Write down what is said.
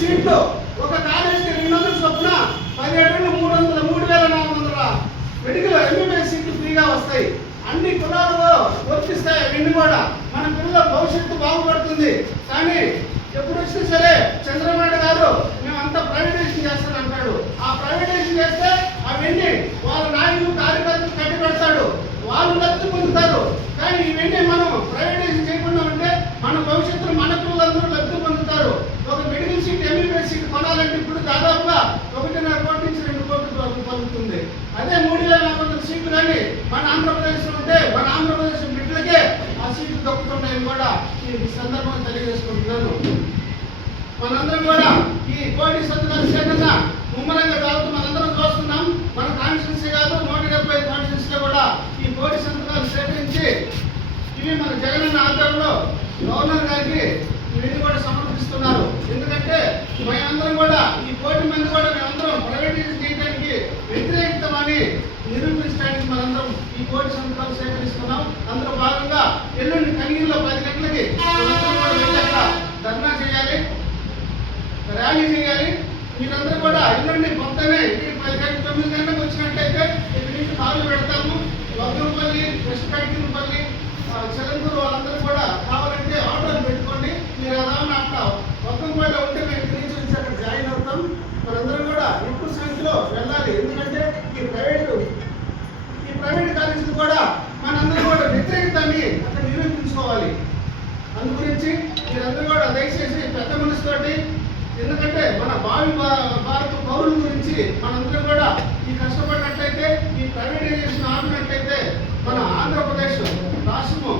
సీట్లు ఒక కాలేజీకి 200 చొప్పున 17 3,400 మెడికల్ ఎంబీబీఎస్ సీట్లు ఫ్రీగా వస్తాయి. అన్ని కులాలు వర్తిస్తాయి. అవన్నీ కూడా మన పిల్లల భవిష్యత్తు బాగుపడుతుంది. కానీ ఎప్పుడు వచ్చినా సరే చంద్రబాబు గారు మేమంతా ప్రైవేటైజేషన్ చేస్తానంటాడు. ఆ ప్రైవేటైజేషన్ చేస్తే అవన్నీ వాళ్ళ నాయకులు కార్యకర్తలు కట్టి పెడతాడు, వాళ్ళు లబ్ధి పొందుతారు. కానీ ఇవన్నీ మనం ప్రైవేటైజేషన్ చేయకుండా ఉంటే మన భవిష్యత్తులో మన పిల్లలందరూ లబ్ధి పొందుతారు. ఒక మెడికల్ సీట్ ఎంబీబీఎస్ సీట్ కొనాలంటే ఇప్పుడు దాదాపుగా 1.5 కోట్ల నుంచి 2 కోట్లు పలుకుతుంది. అదే 3,400 సీట్లు కానీ మన ఆంధ్రప్రదేశ్లో ఉంటే మన ఆంధ్రప్రదేశ్ బిడ్డలకే ఆ సీట్లు దక్కుతున్నాయని కూడా ఈ సందర్భంగా తెలియజేసుకుంటున్నాను. మనందరం కూడా ఈ కోటి సంతకాల సేకరణ ముమ్మరంగా కావచ్చు. మనందరం చూస్తున్నాం. మన కాన్స్టిట్యూన్సీ కాదు 175 కాన్స్టిట్యూన్సీలో కూడా ఈ కోటి సంతకాలు సేకరించి ఇవి మన జగనన్న ఆధ్వర్యంలో గవర్నర్ గారికి ఇవన్నీ కూడా సమర్పిస్తున్నారు. ఎందుకంటే మేమందరం కూడా ఈ 1 కోటి మంది కూడా మేమందరం ప్రైవేటైజేషన్ చేయడానికి వ్యతిరేకితమని నిరూపించడానికి మనందరం ఈ 1 కోటి సంతకాలు సేకరిస్తున్నాం. అందులో భాగంగా ఎల్లుండి కనిగిరిలో 10 గంటలకి మనందరం కూడా వెళ్ళి అక్కడ ధర్నా చేయాలి, ర్యాలీ చేయాలి. మీరందరూ కూడా ఎల్లుండి మొత్తమే 9 గంటలకు వచ్చినట్టయితే ఇక్కడ నుంచి కాళ్ళు పెడతాము. వగ్గంపల్లి, వెస్ట్పల్లి, చలందూరు వాళ్ళందరూ కూడా కావాలంటే ఆర్డర్ పెట్టుకోండి. మీరు అలా అట్లా వగ్గంపల్లి ఉంటే మేము ఇక్కడి నుంచి వచ్చి అక్కడ జాయిన్ అవుతాం. మనందరం కూడా ఎక్కువ సంఖ్యలో వెళ్ళాలి. ఎందుకంటే ఈ ప్రైవేట్ కాలేజీలు కూడా మనందరం కూడా వ్యతిరేకతని అక్కడ నిరూపించుకోవాలి. అందు గురించి మీరందరూ కూడా దయచేసి పెద్ద మనసుతోటి, ఎందుకంటే మన భారత పౌరుల గురించి మనందరం కూడా ఈ కష్టపడినట్లయితే, ఈ ప్రైవేటైజేషన్ ఆపినట్లయితే మన ఆంధ్రప్రదేశ్ రాష్ట్రము